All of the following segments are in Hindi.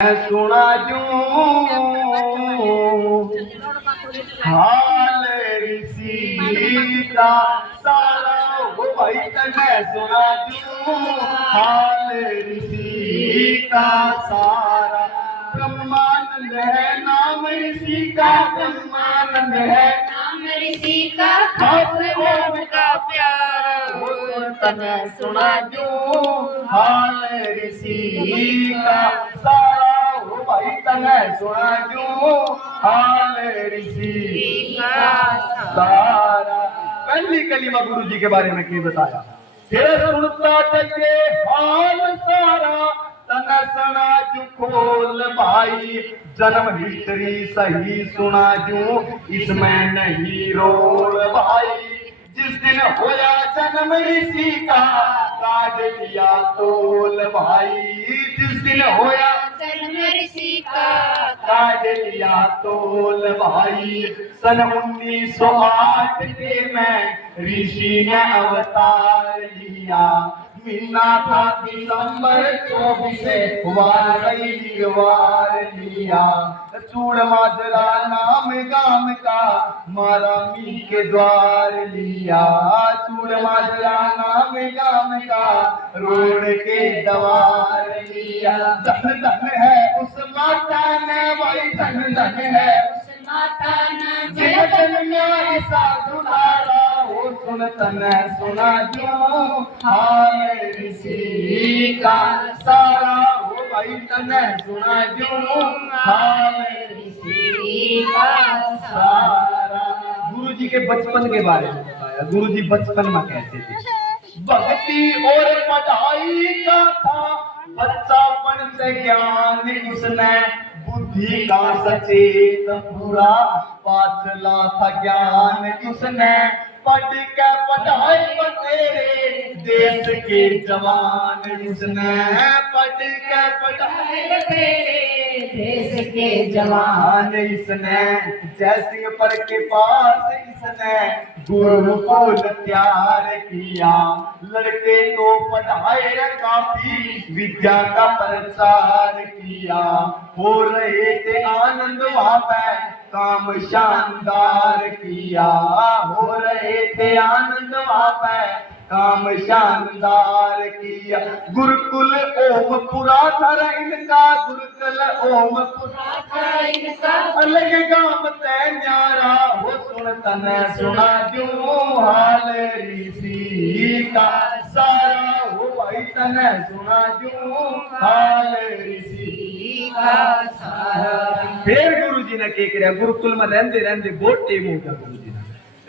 सुना जू हाल ऋषि का सारा हो भाई तने सुना जू हाल ऋषि का सारा। ब्रह्मानंद है नाम ऋषि का, ब्रह्मानंद है नाम ऋषि का, खास ओम का प्यारा हो तने सुना जू हाल ऋषि का सारा। हो भाई तने सुना जू हाल ऋषि का सारा। पहली कलीमा गुरु जी के बारे में क्या बताया, फिर सुनता चाहिए हाल सारा तना सना जू खोल भाई। जन्म हिस्ट्री सही सुना जू इसमें नहीं रोल भाई। जिस दिन होया जन्म ऋषि का काट लिया तोल भाई। जिस दिन होया जन्म ऋषि का, काट लिया तोल भाई। सन 1908 के में ऋषि ने अवतार लिया। महीना था दिसंबर 24 वार लिया। चूड़ माजरा नाम गाम का मारा मी के द्वार लिया। चूड़ माजरा नाम गाम का रोड के द्वार लिया। धन धन है उस माता ने भाई, धन धन है उस माता ने जगत में ऐसा दुलारा हो। सुन तने सुना जो हाल ऋषि का सारा। हो भाई तने सुना जो हाल ऋषि का सारा। गुरु जी के बचपन के बारे में बताया। गुरु जी बचपन में कहते थे भक्ति और पढ़ाई का था बच्चापन से ज्ञान उसने। बुद्धि का सचेत पूरा पाचला था ज्ञान उसने। पढ़ के पढ़ाई तेरे देश के जवान उसने। पढ़ के पढ़ाई तेरे देश के जवान इसने। जयसिंहपुर के पास इसने गुरुकुल तैयार किया। लड़के को पढ़ाए काफी विद्या का प्रचार किया। हो रहे थे आनंद वहां पे काम शानदार किया। हो रहे थे आनंद वहां पे काम शानदार किया। गुरुकुल ओमपुरा था इनका, गुरुकुल ओमपुरा था इनका। अलग गांव तय न्यारा हो। सुन तने सुना जू हाल ऋषि का सारा। हो भाई तने सुना जू हाल ऋषि का सारा। फिर गुरु जी ने क्या किया, गुरुकुल में रहते रहते बहुत टेम हो गया। गुरु जी ने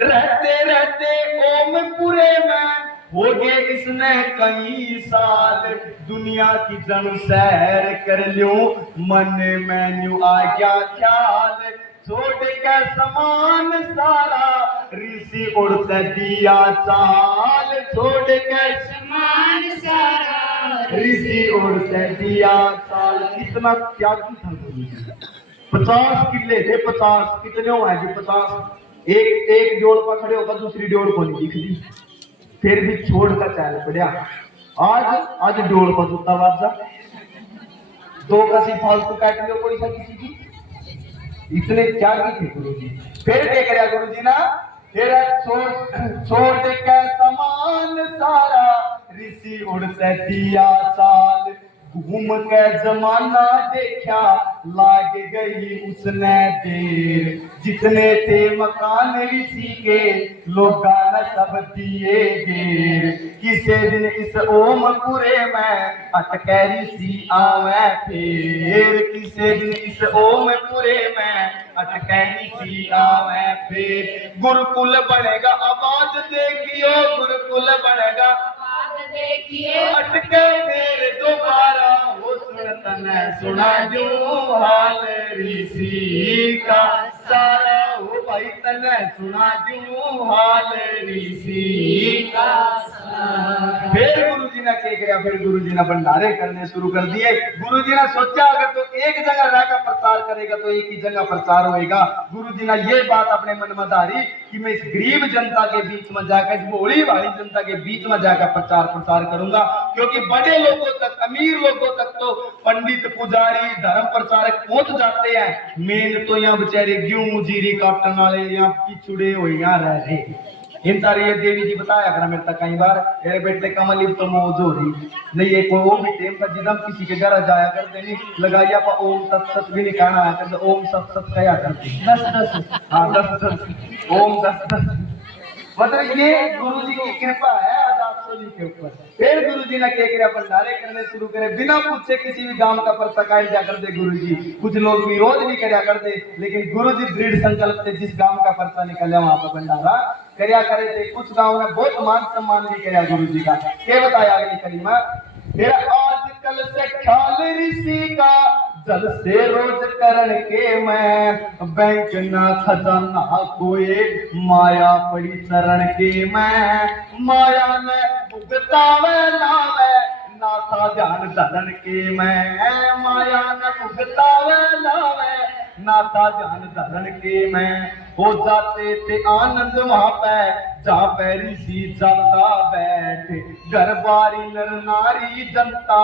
रहते रहते ओमपुरे में हो गए इसने कई साल। दुनिया की जन सैर कर लूं मन में न्यू आ गया ख्याल। छोड़ के समान सारा ऋषि उड़ते दिया चाल। छोड़ के समान सारा ऋषि उड़ते दिया चाल। कितना त्यागी था गुरु जी। 50 किले थे, 50 कितने हुए जी 50। एक जोड़ पर खड़े होकर दूसरी जोड़ को नहीं दिखती, फिर भी छोड़ का चाल पड़ा। आज जोड़ पर जूता बाजा दो कसी फालतू काट लियो कोई सा किसी की। इतने त्यागी थे गुरु जी। फिर क्या करा गुरु जी ना, फिर छोड़ के समान सारा ऋषि उड़ते दिया चाल। घूम के जमाना देखा लाग गई उसने देर। जितने थे मकान ऋषि के लोग गाना सब दिए गेर। किसे दिन इस ओमपुरे में अटके ऋषि आवे फिर। किसे दिन इस ओमपुरे में अटके ऋषि आवे फिर। गुरुकुल बनेगा आबाद देखियो, गुरुकुल बनेगा देखिए अटके फिर दोबारा। हो सुन तने सुना जो हाल ऋषि का सारा। हो भाई तने सुना जो हाल ऋषि का सारा। फिर गुरु जी ने क्या किया, फिर गुरु जी ने भंडारे करने शुरू कर दिए। गुरु जी ने सोचा अगर तो एक जगह रहकर प्रचार करेगा तो एक ही जगह प्रचार होएगा। गुरु जी ने ये बात अपने मन में धारी कि मैं इस गरीब जनता के बीच में जाकर, इस भोली भाली जनता के बीच में जाकर प्रचार प्रसार करूंगा, क्योंकि बड़े लोगों तक, अमीर लोगों तक तो पंडित, पुजारी, धर्म प्रचारक पहुंच जाते हैं। मेन तो यहाँ बेचारे गेहूं जीरी काटने वाले यहाँ पिछुड़े हो यहाँ रह रहे। इन तारी ये देवी जी बताया करा मेरे तक कई बार, मेरे बेटे कमली तो मौज हो रही नहीं, ये कोई वो भी टेम पर जिदम किसी के घर जाया करते नहीं, लगाइया पर ओम सत सत भी नहीं कहना आया करते, ओम सत सत कहा करते 10 हाँ 10 ओम 10 मतलब ये गुरु जी की कृपा है आज आप सभी के ऊपर। फिर गुरु जी ने क्या किया, भंडारे करने शुरू करे बिना पूछे, किसी भी गांव का पर्चा काट जा करते गुरु जी। कुछ लोग विरोध भी करया करते, लेकिन गुरु जी दृढ़ संकल्प थे, जिस गांव का पर्चा निकले वहां पर भंडारा करया करे थे। कुछ गांव में बहुत मान सम्मान भी करया गुरु जी का। क्या बताया अगली कलीमा, फिर आजकल से ख्याल ऋषि का जल से रोज करण के मैं, बैंक ना खजाना कोई माया पड़ी चरण के मैं, माया ने भुगतावे लावे ना था ध्यान धरण के मैं, माया ने भुगतावे लावे ना था ध्यान धरण के मैं। हो जाते थे आनंद वहां पे जहाँ पे ऋषि जाता बैठे, घर बारी नर नारी जनता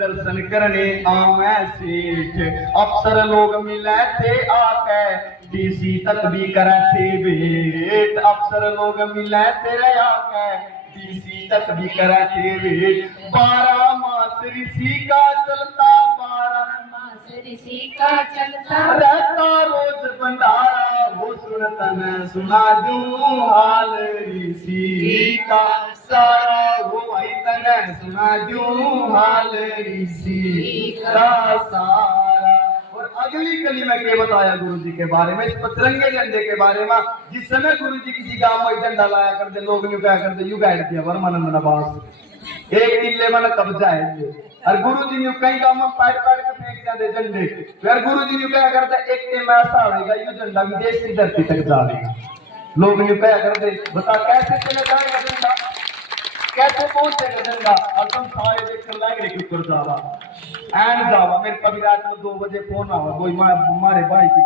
दर्शन करने आवे सेठ, अफसर लोग मिले थे आके डीसी तक भी करे थे भेंट, अफसर लोग मिले थे आके डीसी तक भी करे थे भेंट। 12 मास ऋषि का चलता, 12 मास ऋषि का चलता रहता रोज भंडारा, वो सुनतन सुना दूं हाल ऋषि का सारा, वो भाई तन सुना दूं हाल ऋषि का सारा। और अगली कली में क्या बताया गुरु जी के बारे में, इस पतरंगे झंडे के बारे में। जिस समय गुरु जी किसी गांव में झंडा लाया करते, लोग यूं क्या करते, यूं गाइड दिया परमानंद नवाज एक किले में कब्जा है। और गुरु जी ने कई गांव में पाट पाट के फेंक जाते झंडे, फिर गुरु जी ने क्या करता, एक टेम ऐसा होगा ये झंडा विदेश की धरती तक जाएगा। लोग यूं क्या करते, बता कैसे चले जाएगा झंडा, कैसे पहुंचेगा झंडा, और तुम सारे देख कर लाएंगे कि ऊपर जावा एंड जावा। मेरे कभी रात में 2 बजे फोन आवा, कोई मारे भाई की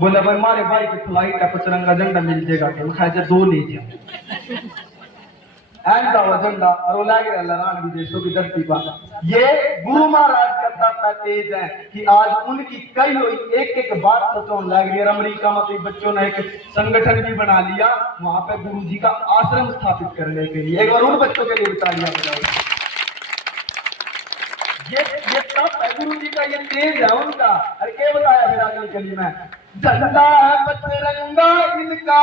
बोला, भाई मारे भाई की फ्लाइट है, पचरंगा झंडा मिल जाएगा, तो खाए 2 ले जा एंड जावा झंडा, और वो लागे लड़ान विदेशों की धरती पर। ये गुरु महाराज का ताकत तेज है कि आज उनकी कई एक एक बात सोचने लग रही है। अमेरिका में कई बच्चों ने एक संगठन भी बना लिया वहां पे गुरु जी का आश्रम स्थापित करने के लिए। एक बार उन बच्चों के लिए तालियां बजाओ। ये तप है गुरु जी का, ये तेज है उनका। अरे क्या बताया फिर आगे कली में, झंडा है बजरंगा इनका,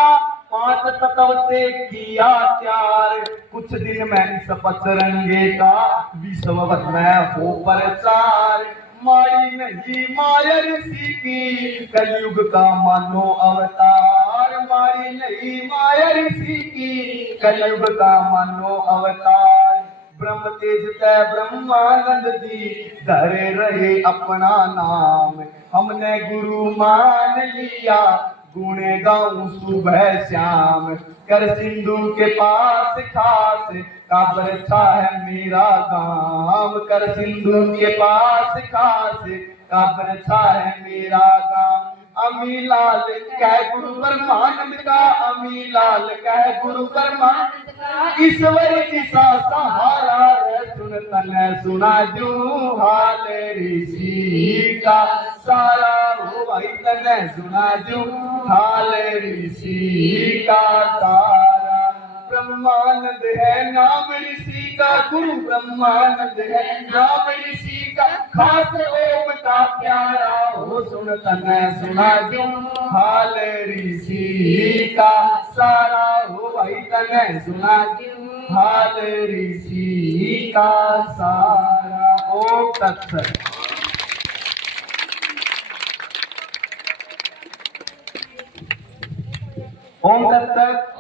5 तत्व से किया त्यार, कुछ दिन में इस बजरंगे का विश्व भर में हो प्रचार। मारी नहीं माया ऋषि की कलयुग का मानो अवतार, मारी नहीं माया ऋषि की कलयुग का मानो अवतार। ब्रह्म तेज तय ब्रह्मानंद जी धरे रहे अपना नाम, हमने गुरु मान लिया गुण गाऊं सुबह शाम। कर सिंधु के पास खास काबर छा है मेरा गांव, कर सिंधु के पास खास काबर छा है मेरा गांव। अमीलाल कह गुरु ब्रह्मानंद का, अमीलाल कह गुरु ब्रह्मानंद का, ईश्वर की सा सहारा रे सुन तन सुना जू हाल ऋषि का सारा, हो भाई तन सुना जू हाल ऋषि का सारा। ब्रह्मानंद है नाम ऋषि का, गुरु ब्रह्मानंद है नाम ऋषि का, खास ओम का प्यारा, हो सुन तन सुना जो हाल ऋषि का सारा, हो भाई तन सुना जो हाल ऋषि का सारा। ओम तत्सत। ओम तत्सत।